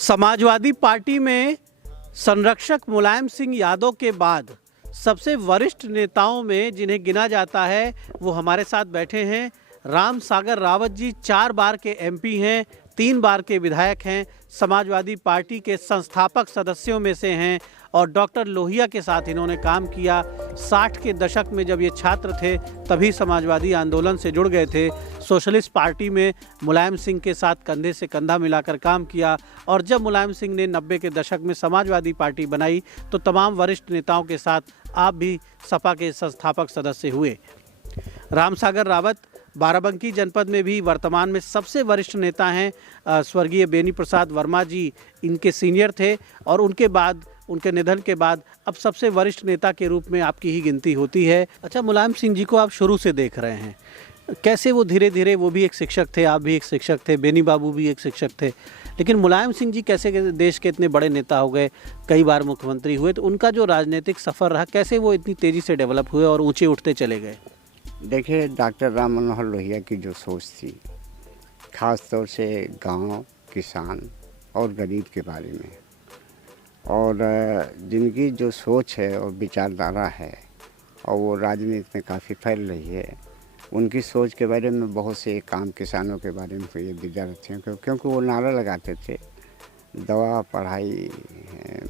Samajwadi party में संरक्षक मुलायम सिंह यादव के बाद सबसे वरिष्ठ नेताओं में जिन्हें गिना जाता है वो हमारे साथ बैठे हैं। राम सागर रावत जी 4 बार के एमपी हैं, 3 बार के विधायक हैं, समाजवादी पार्टी के संस्थापक सदस्यों में से हैं और डॉक्टर लोहिया के साथ इन्होंने काम किया। 60 के दशक में जब ये छात्र थे तभी समाजवादी आंदोलन से जुड़ गए थे। सोशलिस्ट पार्टी में मुलायम सिंह के साथ कंधे से कंधा मिलाकर काम किया और जब मुलायम सिंह ने 90 के दशक में समाजवादी पार्टी बनाई तो तमाम वरिष्ठ नेताओं के साथ आप भी सपा के संस्थापक सदस्य हुए। राम सागर रावत बाराबंकी जनपद में भी वर्तमान में सबसे वरिष्ठ नेता हैं। स्वर्गीय बेनी प्रसाद वर्मा जी इनके सीनियर थे और उनके बाद, उनके निधन के बाद अब सबसे वरिष्ठ नेता के रूप में आपकी ही गिनती होती है। अच्छा, मुलायम सिंह जी को आप शुरू से देख रहे हैं, कैसे वो धीरे धीरे, वो भी एक शिक्षक थे, आप भी एक शिक्षक थे, बेनी बाबू भी एक शिक्षक थे, लेकिन मुलायम सिंह जी कैसे देश के इतने बड़े नेता हो गए, कई बार मुख्यमंत्री हुए, तो उनका जो राजनीतिक सफ़र रहा कैसे वो इतनी तेज़ी से डेवलप हुए और ऊँचे उठते चले गए? देखिए, डॉक्टर राम मनोहर लोहिया की जो सोच थी, ख़ास तौर से गांव, किसान और गरीब के बारे में, और जिनकी जो सोच है और विचारधारा है और वो राजनीति में काफ़ी फैल रही है, उनकी सोच के बारे में बहुत से काम किसानों के बारे में ये विद्यार्थियों को, क्योंकि वो नारा लगाते थे, दवा पढ़ाई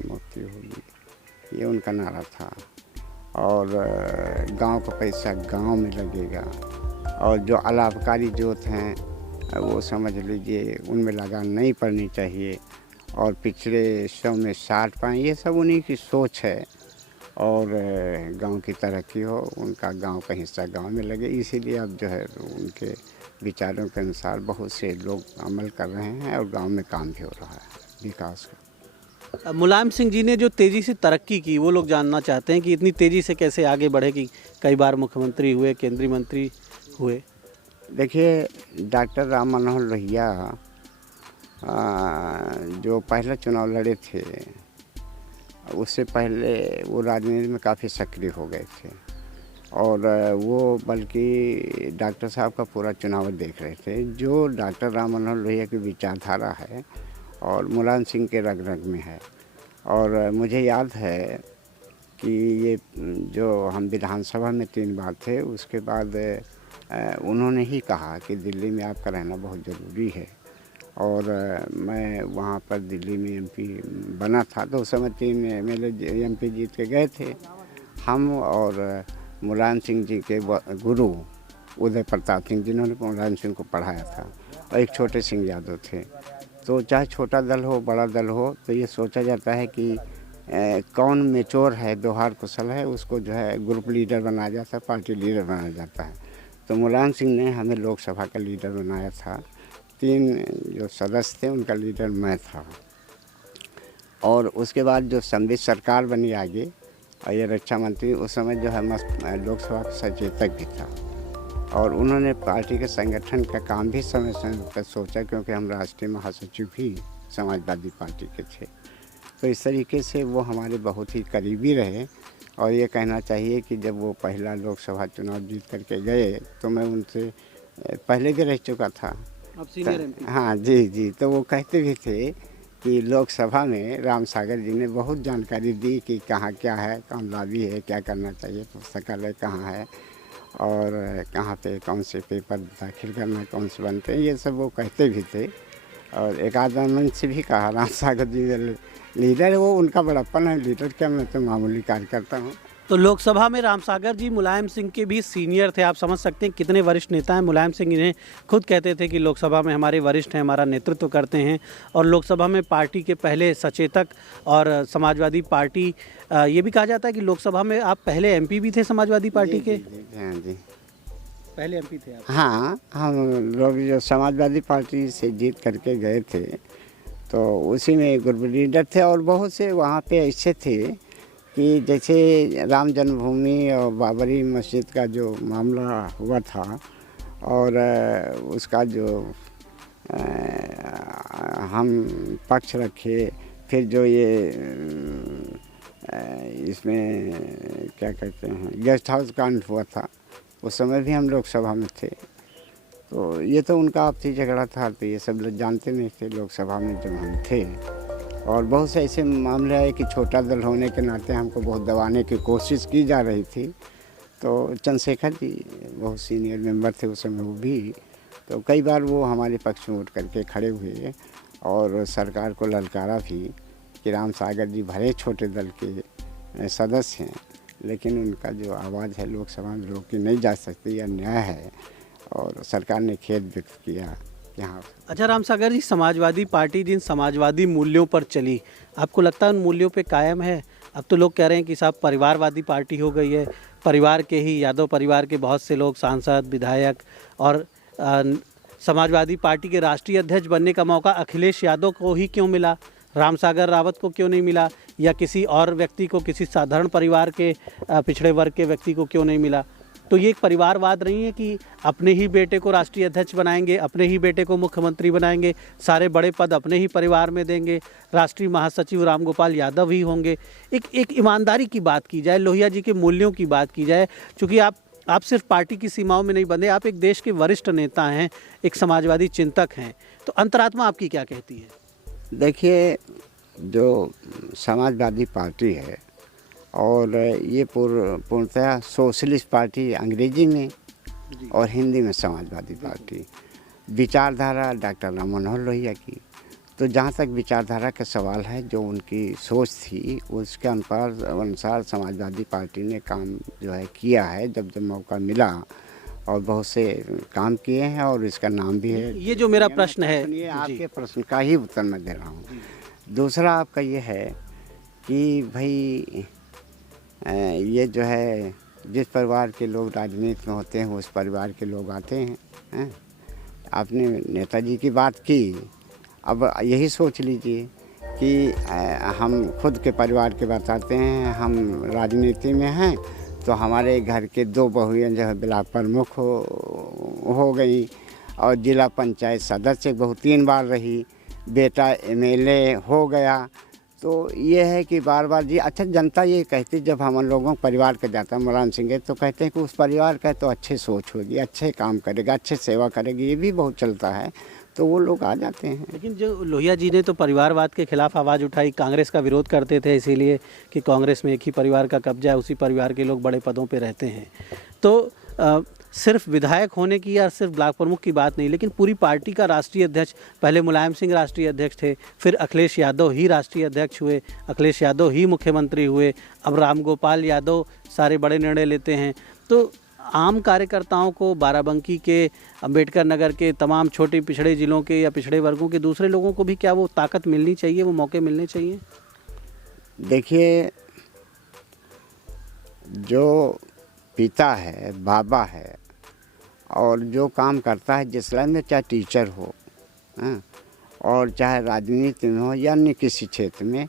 मुफ्ती होगी, ये उनका नारा था। और गांव का पैसा गांव में लगेगा और जो अलाभकारी जोत हैं वो समझ लीजिए उनमें लगान नहीं पड़नी चाहिए और पिछले 100 में 60 पाएँ, ये सब उन्हीं की सोच है। और गांव की तरक्की हो, उनका गांव का हिस्सा गांव में लगे, इसीलिए अब जो है उनके विचारों के अनुसार बहुत से लोग अमल कर रहे हैं और गांव में काम भी हो रहा है विकास का। मुलायम सिंह जी ने जो तेज़ी से तरक्की की, वो लोग जानना चाहते हैं कि इतनी तेज़ी से कैसे आगे बढ़े कि कई बार मुख्यमंत्री हुए, केंद्रीय मंत्री हुए। देखिए, डॉक्टर राम मनोहर लोहिया जो पहला चुनाव लड़े थे, उससे पहले वो राजनीति में काफ़ी सक्रिय हो गए थे और वो बल्कि डॉक्टर साहब का पूरा चुनाव देख रहे थे। जो डॉक्टर राम मनोहर लोहिया की विचारधारा है और मुलायम सिंह के रग रग में है। और मुझे याद है कि ये जो हम विधानसभा में 3 बार थे, उसके बाद उन्होंने ही कहा कि दिल्ली में आपका रहना बहुत ज़रूरी है। और मैं वहाँ पर दिल्ली में एमपी बना था, तो उस समय 3 MLA एमपी जीत के गए थे। हम और मुलायम सिंह जी के गुरु उदय प्रताप सिंह, जिन्होंने मुलायम सिंह को पढ़ाया था, और एक छोटे सिंह यादव थे। तो चाहे छोटा दल हो बड़ा दल हो, तो ये सोचा जाता है कि कौन मेच्योर है, व्यवहार कुशल है, उसको जो है ग्रुप लीडर बनाया जाता है, पार्टी लीडर बनाया जाता है। तो मुलायम सिंह ने हमें लोकसभा का लीडर बनाया था। 3 जो सदस्य थे उनका लीडर मैं था। और उसके बाद जो संवित सरकार बनी आगे, और ये रक्षा मंत्री उस समय जो है लोकसभा का सचेतक भी था। और उन्होंने पार्टी के संगठन का काम भी समय समय पर सोचा, क्योंकि हम राष्ट्रीय महासचिव भी समाजवादी पार्टी के थे। तो इस तरीके से वो हमारे बहुत ही करीबी रहे। और ये कहना चाहिए कि जब वो पहला लोकसभा चुनाव जीत करके गए तो मैं उनसे पहले भी रह चुका था। आप सीनियर एमपी? हाँ जी। तो वो कहते भी थे कि लोकसभा में राम सागर जी ने बहुत जानकारी दी कि कहाँ क्या है, कौन लॉबी है, क्या करना चाहिए, पुस्तकालय कहाँ है और कहाँ पे कौन से पेपर दाखिल करना, कौन से बनते हैं, ये सब वो कहते भी थे। और एक आध मंच से भी कहा, राम सागर जी लीडर है, वो उनका बड़प्पन है, लीडर क्या, मैं तो मामूली कार्यकर्ता हूँ। तो लोकसभा में राम सागर जी मुलायम सिंह के भी सीनियर थे। आप समझ सकते हैं कितने वरिष्ठ नेता हैं। मुलायम सिंह इन्हें खुद कहते थे कि लोकसभा में हमारे वरिष्ठ हैं, हमारा नेतृत्व करते हैं। और लोकसभा में पार्टी के पहले सचेतक और समाजवादी पार्टी, ये भी कहा जाता है कि लोकसभा में आप पहले एमपी भी थे समाजवादी पार्टी के? हाँ जी, पहले एमपी थे आप? हाँ, हम लोग जो समाजवादी पार्टी से जीत करके गए थे, तो उसी में ग्रुप लीडर थे। और बहुत से वहाँ पे ऐसे थे कि जैसे राम जन्मभूमि और बाबरी मस्जिद का जो मामला हुआ था, और उसका जो हम पक्ष रखे, फिर जो ये इसमें क्या कहते हैं, गेस्ट हाउस कांड हुआ था, उस समय भी हम लोकसभा में थे। तो ये तो उनका आपसी झगड़ा था, तो ये सब लोग जानते नहीं थे। लोकसभा में जब हम थे और बहुत से ऐसे मामले आए कि छोटा दल होने के नाते हमको बहुत दबाने की कोशिश की जा रही थी। तो चंद्रशेखर जी बहुत सीनियर मेंबर थे उस समय, वो भी तो कई बार वो हमारे पक्ष में उठ करके खड़े हुए और सरकार को ललकारा भी कि राम सागर जी भले छोटे दल के सदस्य हैं, लेकिन उनका जो आवाज़ है लोकसभा में रोकी नहीं जा सकती, यह न्याय है। और सरकार ने खेद व्यक्त किया कि हाँ। अच्छा राम सागर जी, समाजवादी पार्टी जिन समाजवादी मूल्यों पर चली, आपको लगता है उन मूल्यों पे कायम है? अब तो लोग कह रहे हैं कि साहब परिवारवादी पार्टी हो गई है, परिवार के ही यादव परिवार के बहुत से लोग सांसद, विधायक और समाजवादी पार्टी के राष्ट्रीय अध्यक्ष बनने का मौका अखिलेश यादव को ही क्यों मिला, राम सागर रावत को क्यों नहीं मिला, या किसी और व्यक्ति को, किसी साधारण परिवार के पिछड़े वर्ग के व्यक्ति को क्यों नहीं मिला? तो ये एक परिवारवाद नहीं है कि अपने ही बेटे को राष्ट्रीय अध्यक्ष बनाएंगे, अपने ही बेटे को मुख्यमंत्री बनाएंगे, सारे बड़े पद अपने ही परिवार में देंगे, राष्ट्रीय महासचिव रामगोपाल यादव ही होंगे? एक ईमानदारी की बात की जाए, लोहिया जी के मूल्यों की बात की जाए, क्योंकि आप सिर्फ पार्टी की सीमाओं में नहीं बंधे, आप एक देश के वरिष्ठ नेता हैं, एक समाजवादी चिंतक हैं, तो अंतरात्मा आपकी क्या कहती है? देखिए, जो समाजवादी पार्टी है और ये पूर्णतः सोशलिस्ट पार्टी अंग्रेजी में और हिंदी में समाजवादी पार्टी, विचारधारा डॉक्टर राम मनोहर लोहिया की। तो जहाँ तक विचारधारा का सवाल है, जो उनकी सोच थी उसके अनुसार समाजवादी पार्टी ने काम जो है किया है, जब मौका मिला, और बहुत से काम किए हैं और इसका नाम भी है। ये जो मेरा प्रश्न है, ये आपके प्रश्न का ही उत्तर मैं दे रहा हूँ। दूसरा आपका ये है कि भाई ये जो है जिस परिवार के लोग राजनीति में होते हैं उस परिवार के लोग आते हैं। आपने नेताजी की बात की, अब यही सोच लीजिए कि हम खुद के परिवार के बताते हैं, हम राजनीति में हैं तो हमारे घर के 2 बहुएं जो है ब्लॉक प्रमुख हो गई और जिला पंचायत सदस्य बहु 3 बार रही, बेटा MLA हो गया। तो ये है कि बार बार जी, अच्छा जनता ये कहती, जब हम लोगों परिवार का जाता है मुलायम सिंह तो कहते हैं कि उस परिवार का तो अच्छे सोच होगी, अच्छे काम करेगा, अच्छे सेवा करेगी, ये भी बहुत चलता है, तो वो लोग आ जाते हैं। लेकिन जो लोहिया जी ने तो परिवारवाद के खिलाफ आवाज़ उठाई, कांग्रेस का विरोध करते थे इसीलिए कि कांग्रेस में एक ही परिवार का कब्जा है, उसी परिवार के लोग बड़े पदों पे रहते हैं। तो सिर्फ विधायक होने की या सिर्फ ब्लॉक प्रमुख की बात नहीं, लेकिन पूरी पार्टी का राष्ट्रीय अध्यक्ष, पहले मुलायम सिंह राष्ट्रीय अध्यक्ष थे, फिर अखिलेश यादव ही राष्ट्रीय अध्यक्ष हुए, अखिलेश यादव ही मुख्यमंत्री हुए, अब रामगोपाल यादव सारे बड़े निर्णय लेते हैं। तो आम कार्यकर्ताओं को, बाराबंकी के, अम्बेडकर नगर के, तमाम छोटे पिछड़े ज़िलों के या पिछड़े वर्गों के दूसरे लोगों को भी क्या वो ताकत मिलनी चाहिए, वो मौके मिलने चाहिए? देखिए, जो पिता है, बाबा है, और जो काम करता है जिस लाइन में, चाहे टीचर हो और चाहे राजनीति में हो या अन्य किसी क्षेत्र में,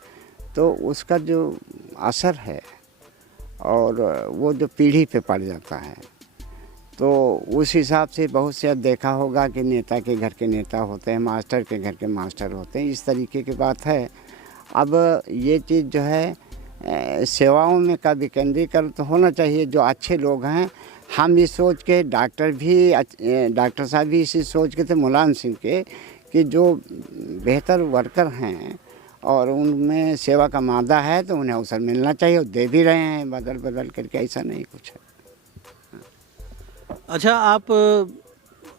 तो उसका जो असर है और वो जो पीढ़ी पे पड़ जाता है, तो उस हिसाब से बहुत से अब देखा होगा कि नेता के घर के नेता होते हैं, मास्टर के घर के मास्टर होते हैं, इस तरीके की बात है। अब ये चीज़ जो है सेवाओं में का विकेंद्रीकरण तो होना चाहिए। जो अच्छे लोग हैं, हम इस सोच के, डॉक्टर साहब भी इसी सोच के थे मुलायम सिंह के, कि जो बेहतर वर्कर हैं और उनमें सेवा का मादा है तो उन्हें अवसर मिलना चाहिए, और दे भी रहे हैं बदल बदल करके, ऐसा नहीं कुछ है। अच्छा, आप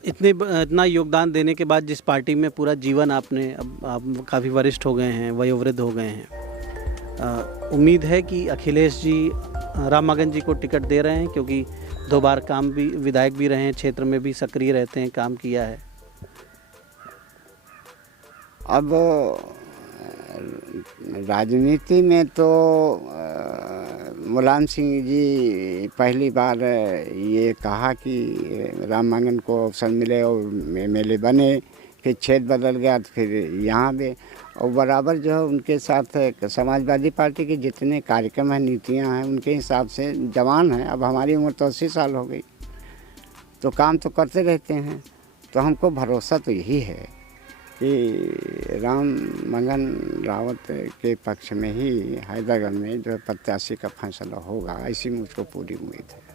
इतना योगदान देने के बाद जिस पार्टी में पूरा जीवन आपने, अब आप काफ़ी वरिष्ठ हो गए हैं, वयोवृद्ध हो गए हैं, उम्मीद है कि अखिलेश जी राम मगन जी को टिकट दे रहे हैं, क्योंकि 2 बार काम भी, विधायक भी रहे हैं, क्षेत्र में भी सक्रिय रहते हैं, काम किया है। अब राजनीति में तो मुलायम सिंह जी पहली बार ये कहा कि राम मंगन को अवसर मिले और MLA बने, फिर क्षेत्र बदल गया तो फिर यहाँ भी, और बराबर जो है उनके साथ समाजवादी पार्टी के जितने कार्यक्रम हैं, नीतियाँ हैं, उनके हिसाब से जवान हैं। अब हमारी उम्र तो 80 साल हो गई, तो काम तो करते रहते हैं। तो हमको भरोसा तो यही है कि राम मंगन रावत के पक्ष में ही हैदरगढ़ में जो प्रत्याशी का फैसला होगा, ऐसी मुझको पूरी उम्मीद है।